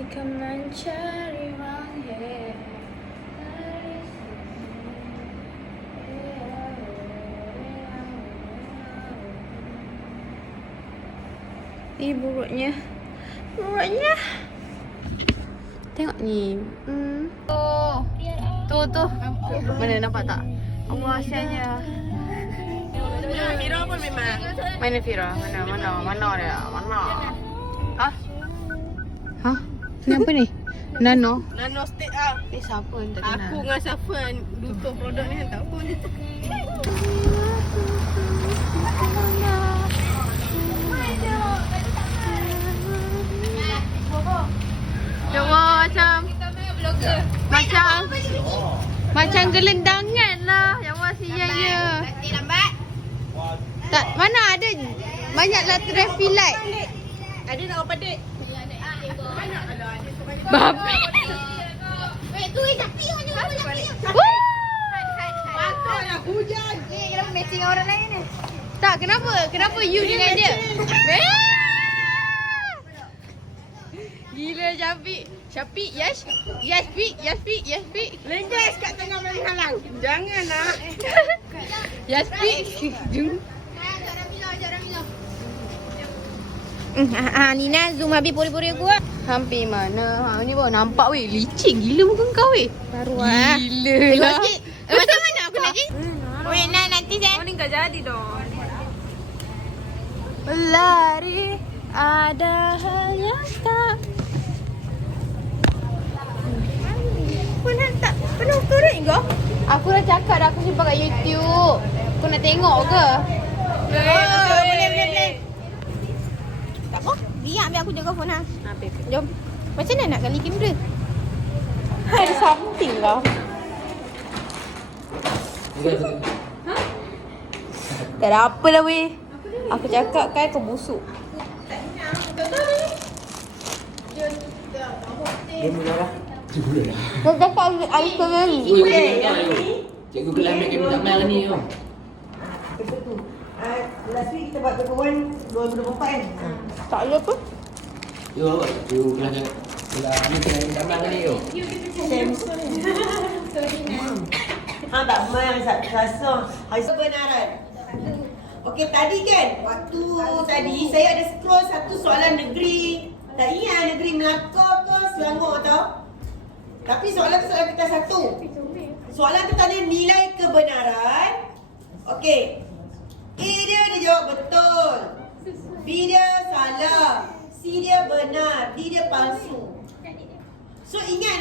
Jika mencari wahai buruknya. Tengok ni. Oh. Tu. Mana nampak tak? Allah asyanya. Fira pun memang. Mana Fira? Mana dia? Mana? Hah? Ni apa ni? Nano? Nano stick ah. Siapa yang tak kenal? Aku dengan Safwan dukung produk ni tak pun. Ya Allah, macam gelendangan lah. Ya Allah, sianya. Lambat. Tak, mana ada banyaklah traffic light. Ada nak apa dik? Babi. Weh, tu tapi orang. Patutlah hujan. Ni kenapa matching orang lain ni? Tak, kenapa you dengan dia? Gila Syafiq, yes, Pi. Lengges kat tengah maling halang. Janganlah. Yes, Pi. Jun. Jangan Mila. Nina zoom habis pori-pori aku ah. Hampir mana? Ni baru nampak weh, licin gila muka kau weh. Baru Gila lah. Macam mana aku nak Weh, nanti Zen. Oh ni enggak jadi dong. Lari ada hal yang tak. Tak penuh turun kau? Aku dah cakap dah aku simpan kat YouTube. Kau nak tengok ke? Boleh. Tak apa. Biar aku jaga phone hang. Jom. Macam mana nak kali kamera? Ada something lah. Tak ada apa lah weh. Aku cakap kan kau busuk. Kau cakap air kering. Cikgu kelas ambil kamera tak main ni tu. Last week kita buat pertemuan 2024 kan? Tak ada apa. Yo, cikgu kelas ambil kamera tak main ni tu. Tak main rasa. Hari kebenaran. Okey, tadi kan waktu tadi saya ada scroll satu soalan negeri. Tak ingat negeri Melaka ke Selangor tau. Tapi soalan tu soalan kita satu. Soalan tu tanya nilai kebenaran. Okey. A dia jawab betul. B dia salah. C dia benar. D dia palsu. So ingat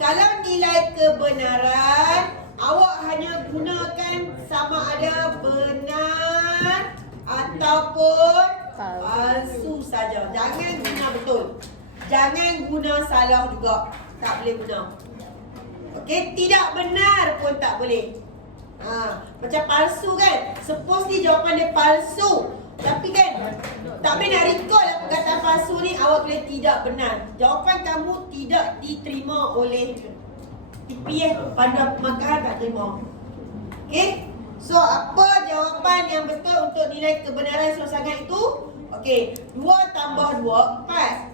kalau nilai kebenaran awak hanya gunakan sama ada benar ataupun palsu saja. Jangan guna betul. Jangan guna salah juga. Tak boleh guna. Okey, tidak benar pun tak boleh. Macam palsu kan. Suppose ni jawapan dia palsu. Tapi kan tak boleh nak recall apa kata palsu ni. Awak boleh tidak benar. Jawapan kamu tidak diterima oleh TPS pada pemakaran tak terima. Okey. So apa jawapan yang betul untuk nilai kebenaran sangat itu? Okey, 2 tambah 2 4.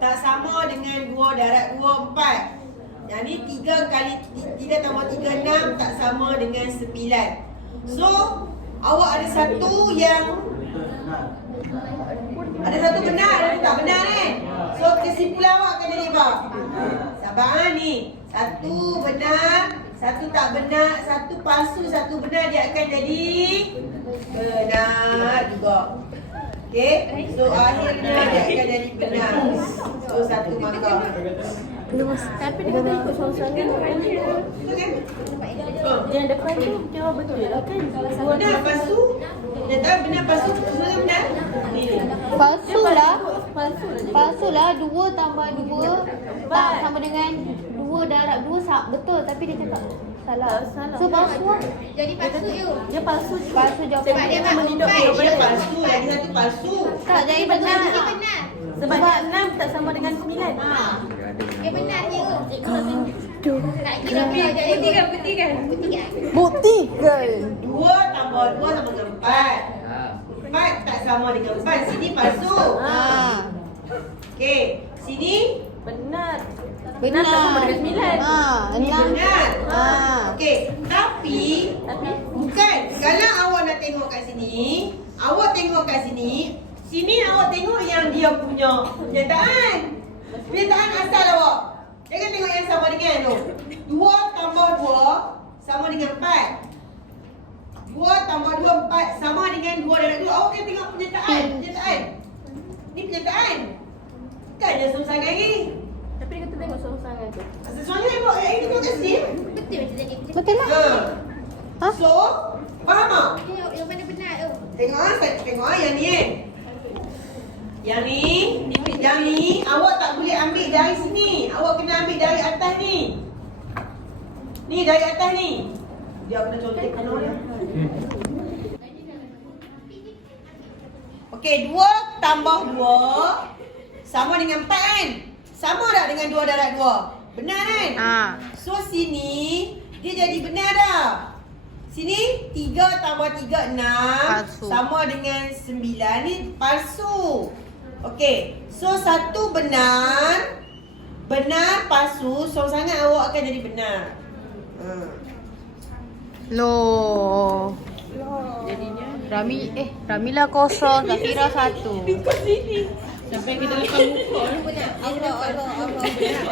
Tak sama dengan 2 darab 2 4. Yang ni 3 kali 3 tambah 3 6 tak sama dengan 9. So awak ada satu yang benar, ada tak benar kan? So kesimpulan awak akan jadi apa? Sabar ni. Satu benar, satu tak benar, satu palsu, satu benar, dia akan jadi benar juga. Okey, so akhirnya dia akan jadi benar. So satu markah. Tapi dia kata ikut soalan kan. Yang depan tu jawab betul lah kan. Benar palsu? Dia tahu benar palsu, sebenarnya benar. Ni. Palsu lah 2 tambah 2 tak sama dengan 2 darab 2 betul tapi dia cakap salah. So palsu lah. Jadi palsu you. Dia palsu jawapan Sebab dia tak Dia palsu, lagi satu palsu. tak jadi benar. Dia benar. Sebab 6 tak sama dengan 9. Dia benar you. Tak kira bila jadi buktikan. Buktikan. 2 tambah 2 sama dengan 4. 4 tak sama dengan 4. Sini palsu. Okey. Sini? Benar. Benar. sama dengan 9. Enam. Benar. Ah. Okey, tapi bukan. Kalau awak nak tengok kat sini, awak tengok kat sini, sini awak tengok yang dia punya penyataan. Penyataan asal awak. Jangan tengok yang sama dengan tu. 2 tambah 2 sama dengan 4. 2 tambah 2, 4 sama dengan 2 darab 2. Awak kena tengok penyataan. Penyataan. Ni penyataan. Bukannya susah-susah lagi. Tapi dia kata tengok sorang-sorangan tu. Sesuatu yang buat ini tengok kat sini. Betul lah. Ha. So, faham tak? Yang mana benar tu? Tengok ah, tengok ah yang ni kan. Yang ni awak tak boleh ambil dari sini. Awak kena ambil dari atas ni. Ni dari atas ni. Dia kena contek penuh dia. Okey, 2 tambah 2 sama dengan 4 kan? Sama tak dengan 2 darab 2? Benar kan? So sini dia jadi benar dah. Sini 3 tambah 3 6 Palsu. sama dengan 9 ni palsu. Okey. So satu benar. Benar palsu sangat awak akan jadi benar. Loh. Jadinya Ramila kosong, Zafira 1. sampai kita lepas muka.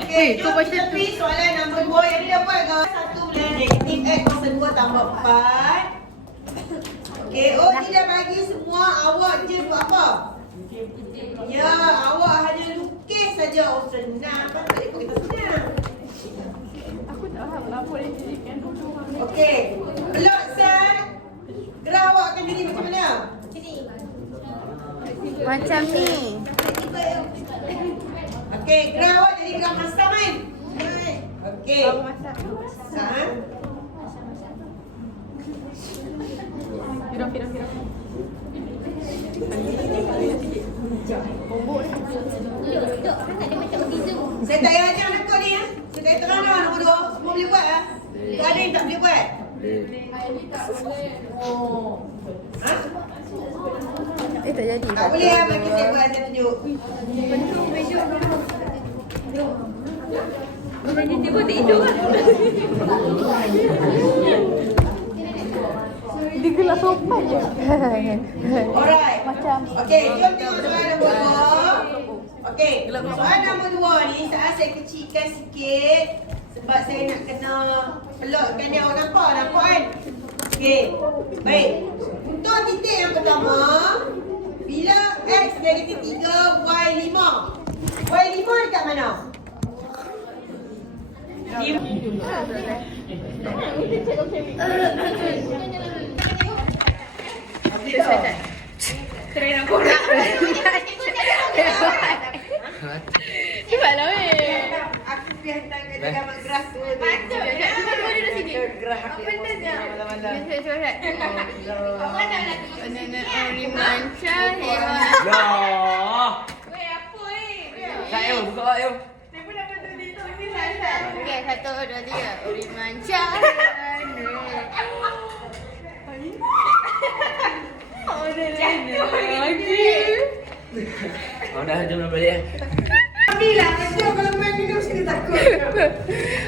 Okey, jom kita pergi soalan nombor 2 yang ni dapat ke? 1 bulan negatif X kuasa 2 tambah 4. Okey, oh ni dah bagi semua, awak je buat apa? Ya, awak hanya lukis saja. Oh senang, patut kita senang. Aku tak faham apa dia jadikan dulu. Okey, peluk set. Gerak awak akan jadi macam mana? Macam ni. Okey, gerak awak jadi gerak masak kan? Okey. Masak. Masak. Firah. Saya tak payah ajar anak kau ni ya. Saya tak terang dah nombor 2. Semua boleh buat ah. Tak ada yang tak boleh buat. Ha? Tak jadi. Tak boleh lah bagi saya buat, saya tunjuk. Tiba tidur kan? Dia gelap sopan je. Alright. Macam. Okey, jom tengok soalan nombor 2. Okey, soalan nombor 2 ni saya kecilkan sikit sebab saya nak kena pelukkan dia. Awak nampak kan? Okey, baik. Untuk titik yang pertama, bila X negatif 3, Y 5. Y 5 dekat mana? Try nak korang. Cepatlah weh. Aku pergi hantar kat dia gambar geras tu. Macam je. Cuba dua dia sini. Geras aku. Malam-malam. Cepat. Rimanca hewan. Lah. Weh, apa Tak yo, buka awak yo. Okay, 1, 2, 3. Rimanca hewan. Oh dah jom balik. Ambillah, kacau kalau main minum sini takut.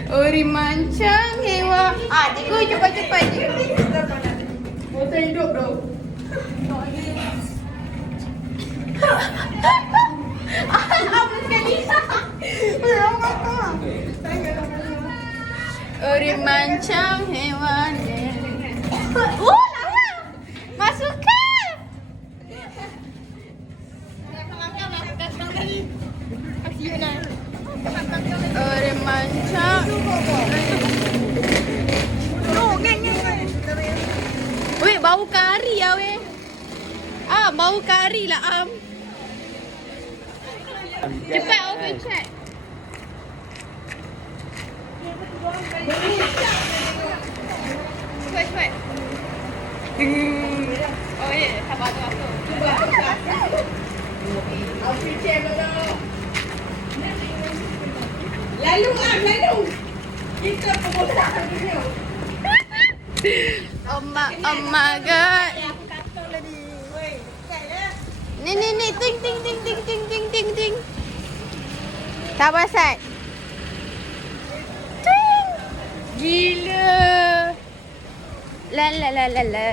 Uri mancang hewan. Cikgu cepat-cepat je. Foto hidup bro. Apa sekali? Uri mancang hewan. Oh, lama. Masukkan. Uri mancang. Weh, bau kari ya weh. Bau kari lah Cepat open chat. Cepat. Oh ya, sabar tu aku. Outfit check dulu. Lalu. Kita pembosak dulu. Oh my god. Ni ting. Tak pasal. Twing. Gila. La la la la la.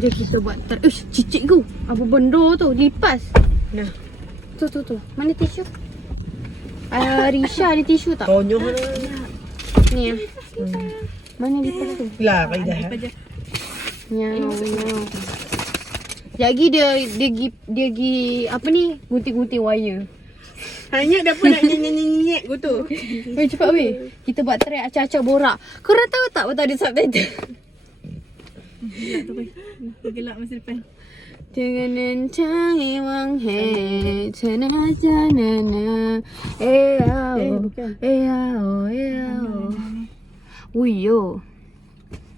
Jom kita buat cicik ku. Apa benda tu? Lipas. Nah. Tu. Mana tisu? Risha ada tisu tak? Konyol lah. Ni ya. Mana lipas tu? Lah, kaedah. Nyau. Lagi dia gi apa ni? Gunting-gunting wire. Hanya dah pun nak nyenyek gitu. Weh cepat weh. Kita buat track acak-acak borak. Korang tahu tak betul ada subtitle? Gelap masa depan. Jangan nancangi wang he Cana janana Eyao Eyao Uyo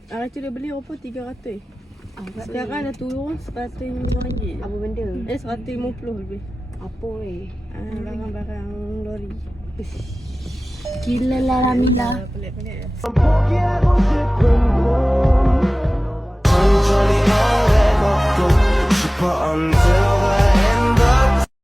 Tu dah beli apa 300. Sekarang dah turun RM150. Apa benda? RM150 lebih. Apa weh? Barang-barang lori. Gila lah Ramila. Pelik-pelik.